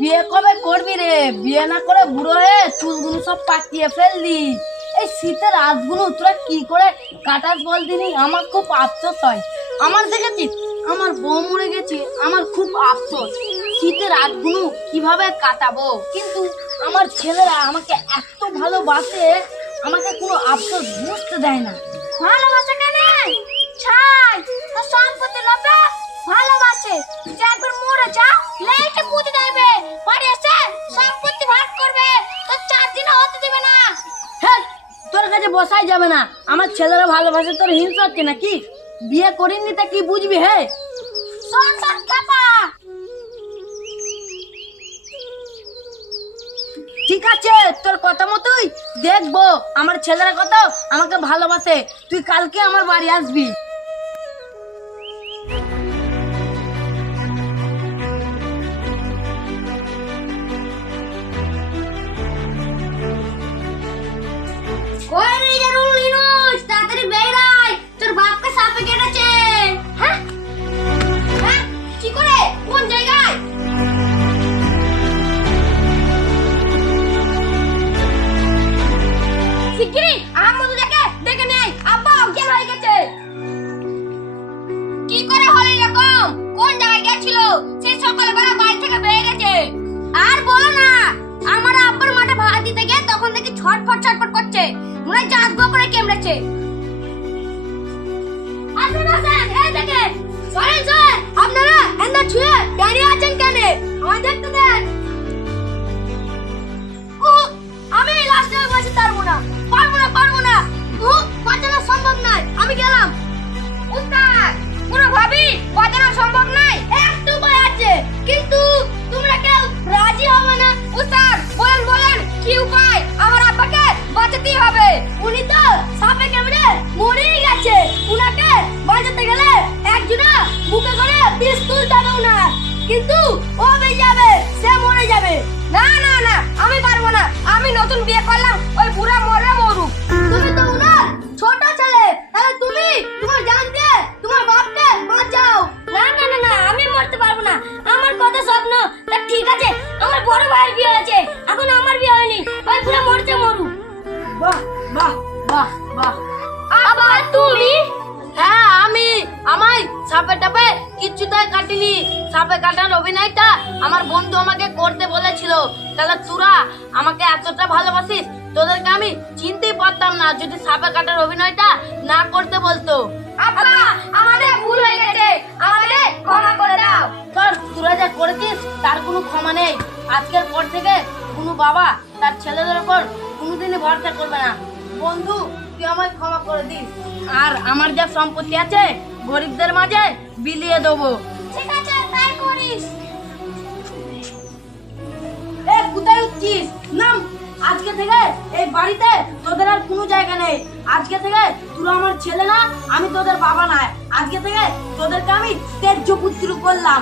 বিয়ে কবে করবি রে? বিয়ে না করে বুড়ো হয়ে চুলগুলো সব পাকিয়ে ফেললি। এই শীতের রাতগুলো তোরা কি করে কাটাস বলদিনি? আমার খুব আফসোস হয়। আমার দেখেছিস আমার বউ মরে গেছে, আমার খুব আফসোস। শীতের রাতগুলো কিভাবে কাটাবো? কিন্তু আমার ছেলেরা আমাকে এত ভালোবাসে, আমাকে কোনো আফসোস বুঝতে দেয় না। ভালোবাসে কেন? ছাই তোর সম্পত্তি লোভে ভালোবাসে। যে একবার মরে যা লেটে পুঁতে দেবে, বাড়ি এসে সম্পত্তি ভাগ করবে, তোর 4 দিন হতে দেবে না। হ্যাঁ, তোর কাছে বসাই যাবে না। আমার ছেলেরা ভালোবাসে, তোর হিংসা হচ্ছে নাকি? বিয়ে করিনি তা কি বুঝবি? হে শোন শোন কাপা, ঠিক আছে, তোর কথা মতোই দেখবো আমার ছেলেরা কত আমাকে ভালোবাসে। তুই কালকে আমার বাড়ি আসবি। কই রে জারুল লিনুস, তাড়াতাড়ি বের আয়, তোর বাপকে সাপে কেটেছে। হ্যাঁ হ্যাঁ, কি করে? কোন জায়গায়? শিগগিরই আহমদুল্লাহকে ডেকে নেই, আব্বা অজ্ঞান হয়ে গেছে। কি করে হলো এরকম? কোন জায়গায় গেছিল? সেই সকালবেলা বাড়ি থেকে বেরিয়ে গেছে। আর বলো না, আমার আব্বার মাঠে ভাড়া দিতে গিয়ে তখন দেখি ছটফট করছে, মনে হয় জাদু করে কেমড়েছে। আসেন আসেন, এই দেখেন। সরেন সরেন, আপনারা এন্দা ছুঁয়ে দাঁড়িয়ে আছেন কেন? আমায় দেখতে দেন। ও, আমি লাস্টে বসে পারবো না। বাঁচানো সম্ভব নয়, আমি গেলাম। উস্তাদ, কোনো ভাবি বাঁচানো সম্ভব নয়, একটু ভয় আছে, কিন্তু তোমরা কেউ রাজি হবে না। উস্তাদ বলেন বলেন, কি উপায়? আমার আব্বাকে বাঁচাতেই হবে। উনি তো সাপে কামড়ে মরেই গেছে। উনাকে বাঁচাতে গেলে একজনা বুকে করে পিস্তল যাবে উনার, কিন্তু ও বেঁচে যাবে, সে মরে যাবে। না না না, আমি পারবো না। আমি নতুন বিয়ে করলাম, ওই বুড়া মরে মরুক। তুমি তো উনার ছোট ছেলে, তাহলে তুমি তোমার জান দিয়ে তোমার বাপকে বাঁচাও। না না না না, আমি মরতে পারবো না। আমার কত স্বপ্ন। তা ঠিক আছে, আমার বড় ভাইয়ের বিয়ে হয়েছে, এখন আমার বিয়ে হয়নি। ওই বুড়া মরছে মরুক। বাহ বাহ বাহ বাহ। আবার তুমি? হ্যাঁ আমি। আমায় সাপে টাপে কিচ্ছুটাই কাটিনি। সাপে কাটার অভিনয়টা আমার বন্ধু আমাকে করতে বলেছিল। তাহলে তোরা আমাকে এতটা ভালোবাসিস, তোদেরকে আমি চিনতেই পারতাম না যদি সাপে কাটার অভিনয়টা না করতে বলতো। আব্বা, আমাদের ভুল হয়ে গেছে, আমাদের ক্ষমা করে দাও। তোরা যা করেছিস তার কোনো ক্ষমা নেই। আজকের পর থেকে কোনো বাবা তার ছেলেদের উপর কোনোদিনই ভরসা করবে না। বন্ধু, তুই আমায় ক্ষমা করে দিস। আর আমার যা সম্পত্তি আছে গরিবদের মাঝে বিলিয়ে দেবো। ঠিক আছে, তাই করিস। এ কোথায় উঠছিস? নাম। আজকে থেকে এই বাড়িতে তোদের আর কোনো জায়গা নেই। আজকে থেকে তোরা আমার ছেলে না, আমি তোদের বাবা না। আজকে থেকে তোদেরকে আমি তেজ্য পুত্র করলাম।